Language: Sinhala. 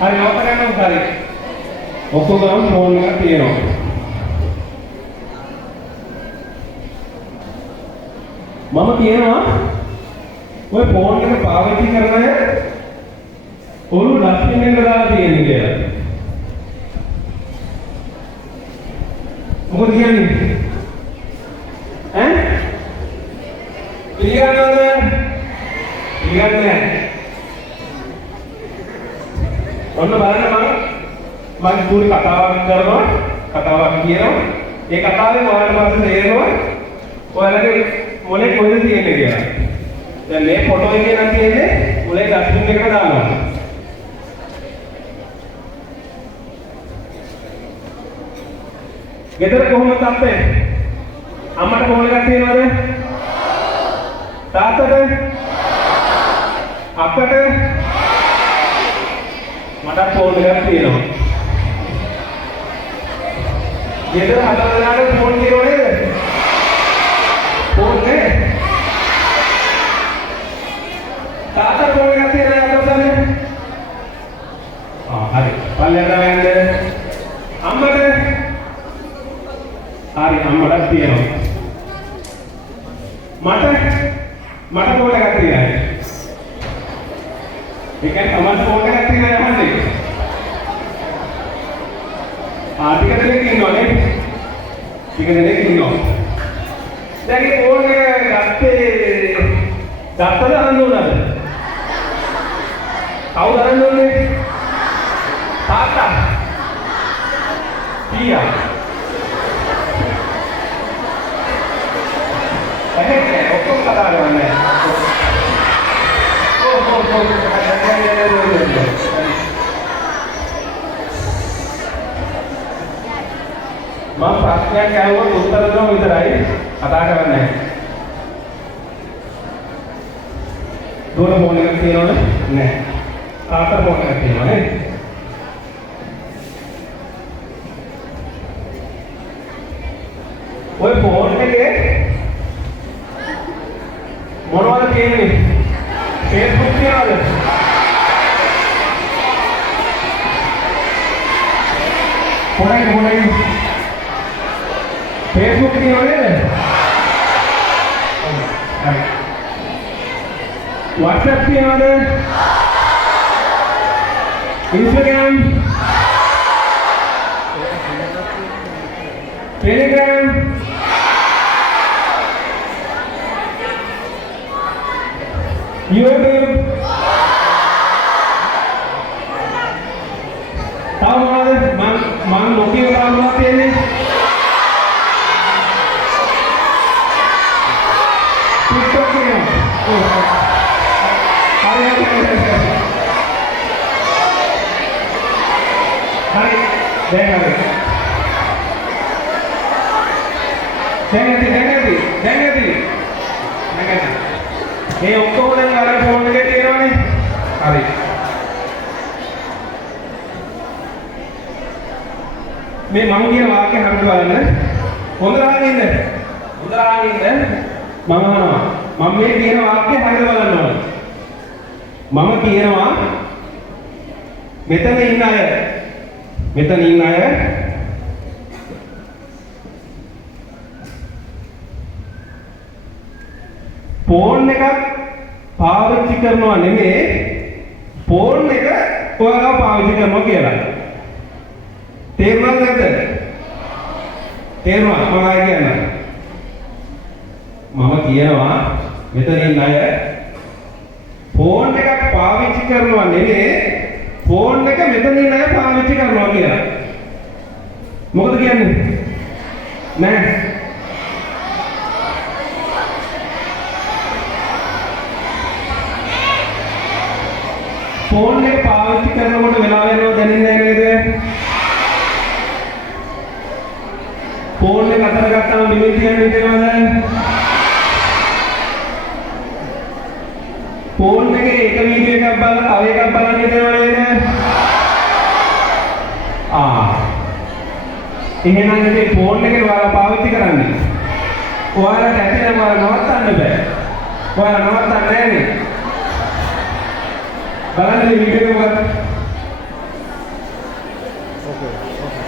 හරි නවත්ත ගන්න හරි. ඔක්කොගම ෆෝන් එකක් තියෙනවා. මම කියනවා ඔය ෆෝන් එක පාවිච්චි කරන අය ඔළුව ඩස්ට්බින් එකට දාලා තියෙන්නේ කියලා. මොකද කියන්නේ? ඈ? පිළිගන්නවද? පිළිගන්නේ නැහැ. ඔන්න බලන්න මම පූර්ණ කතාවක් කරනවා. කතාවක් කියනවා. ඒ කතාවේ ඔයාලට පස්සේ තේරෙනවා ඔයාලගේ මොලේ කොහෙද තියෙන්නේ කියලා. දැන් මේ ෆොටෝ එකේ නම් තියෙන්නේ මොලේ ඩස්ට්බින් එකට දානවා. ගෙදර කොහොමද අපේ? අම්මට ෆෝන් එකක් තියෙනවද? තාත්තට? අප්පට? මට ෆෝන් එකක් තියෙනවා. ගෙදර හදලාට ෆෝන් තියෙනව නේද? ෆෝන් නේ? තාත්තට ෆෝන් එකක් තියෙනවද අප්පට? හරි. පල්ලෙහාට යන්නේ. අම්මට? හරි අම්මට තියෙනවා. මට ෆෝන් එකක් තියෙනවා. ඒ කියන්නේ අම්මට ෆෝන් එකක් තියෙනවා යන්නේ. ටික දෙනෙක් ඉන්නවනේ. ටික දෙනෙක් ඉන්නවා. දැන් මේ ෆෝන් එක ගත්තද අරන් දුන්නද? කවුද අරන් දුන්නේ? තාත්තා. පියා. ඔක්කොම කතා කරන්නේ. මම ප්‍රශ්නයක් අහුවොත් උත්තර දෙනවා විතරයි කතා කරන්නේ. දුර ෆෝන් එකක් තියෙනවද? නැහැ. තාත්තා ෆෝන් එකක් තියෙනවා නේද? ඔය ෆෝන් එකේ මොනවද තියෙන්නේ? Facebook තියනවද? පොඩයි Facebook තියනවද? හරි. WhatsApp තියනවද? Instagram? Telegram? YouTube? tahu mang loki orang mati ini TikTok ini hari dengar මේ ඔක්කොම දැන් අර ෆෝන් එකේ තියෙනවනේ. හරි. මේ මම කියන වාක්‍ය හරියට බලන්න. හොඳට අහගෙන ඉන්න. හොඳට අහගෙන ඉන්න. මම අහනවා. මම මේ කියන වාක්‍ය හරියට බලන්න ඕනේ. මම කියනවා මෙතන ඉන්න අය ෆෝන් එකක් පාවිච්චි කරනවා නෙමෙයි ෆෝන් එක ඔයාලා පාවිච්චි කරනවා කියලා. තේරුණාද නැද්ද? තේරුණා මම කියන්නේ. මම කියනවා මෙතන ඉන්න අය ෆෝන් එකක් පාවිච්චි කරනවා නෙමෙයි ෆෝන් එක මෙතන ඉන්න අය පාවිච්චි කරනවා කියලා. මොකද කියන්නේ? නෑ ෆෝන් එක පාවිච්චි කරනකොට වෙලා යනවා දැනෙන්නේ නැහැ නේද? ෆෝන් එක අතර ගත්තාම බිමින් කියන්නේ හිතේවද? ෆෝන් එකේ එක වීඩියෝ එකක් බලලා තව එකක් බලන්න හිතේවද නේද? එහෙනම් මේ ෆෝන් එකේ ඔයාලා පාවිච්චි කරන්නේ. ඔයාලට ඇතිනම් ඔයාලා නවත්තන්න බෑ. ඔයාලා නවත්තන්නේ නැහැ නේ. බලන්න මේ වීඩියෝ එක ඕකේ.